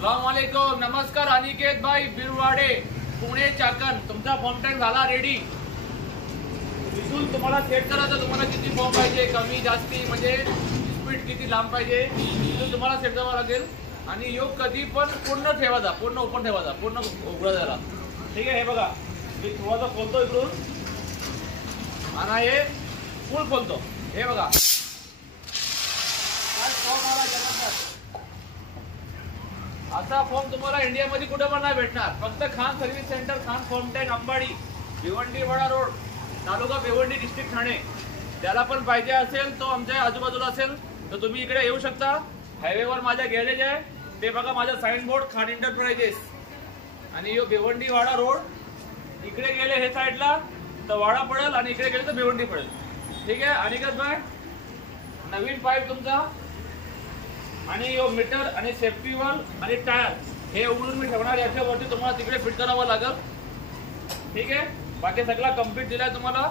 अस्सलामुअलैकुम, नमस्कार. अनिकेत भाई बिरवाडे, पुणे चाकण. तुमचा फॉर्म टँक झाला रेडी. इथून तुम्हाला सेट करायचं. तुम्हाला किती फॉर्म पाहिजे, कमी जास्ती, म्हणजे स्पीड किती लांब पाहिजे, इथून तुम्हाला सेट करावं लागेल. आणि योग कधी पण पूर्ण ठेवायचा, पूर्ण ओपन ठेवायचा, पूर्ण उघडा झाला. ठीक आहे. हे बघा, मी थोडासा खोलतो इकडून आणि हे फुल खोलतो. हे बघा, असा फॉर्म तुम्हाला इंडियामध्ये कुठे पण नाही भेटणार. फक्त Khan service centre, Khan form tank, अंबाडी, भिवंडीवाडा रोड, तालुका भिवंडी, डिस्ट्रिक्ट ठाणे. त्याला पण पाहिजे असेल तो आमच्या आजूबाजूला असेल तर तुम्ही इकडे येऊ शकता. हायवेवर माझ्या गॅरेज आहे, ते बघा माझा साइन बोर्ड, खान एंटरप्राइजेस. आणि यो भिवंडीवाडा रोड. इकडे गेले हे साईडला तर वाडा पडेल आणि इकडे गेले तर भिवंडी पडेल. ठीक आहे. अनिकेत भाई, नवीन पाईप तुमचा आणि यो मीटर आणि सेफ्टी वॉल्व आणि टायर हे उघडून मी ठेवणार. याच्यावरती तुम्हाला तिकडे फिट करावं लागेल. ठीक आहे. बाकी सगळा कम्प्लीट दिलाय तुम्हाला.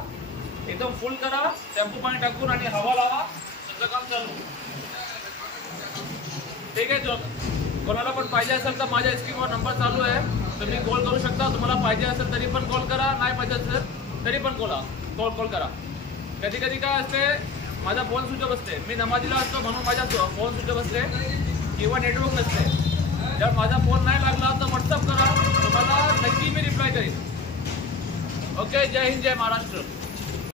एकदम फुल करा, शॅम्पू पाणी टाकून आणि हवा लावा, सगळं काम चालू. ठीक आहे. कोणाला पण पाहिजे असेल तर माझ्या स्क्रीनवर नंबर चालू आहे, तुम्ही कॉल करू शकता. तुम्हाला पाहिजे असेल तरी पण कॉल करा, नाही पाहिजे असेल तरी पण कॉल करा. कधी कधी काय असते, माझा फोन स्विच ऑफ असते, मी नमाजीला असतो म्हणून माझा फोन स्विच ऑफ असते किंवा नेटवर्क नसते. जर माझा फोन नाही लागला तर व्हॉट्सअप करा, तुम्हाला नक्की मी रिप्लाय करेन. ओके. जय हिंद, जय महाराष्ट्र.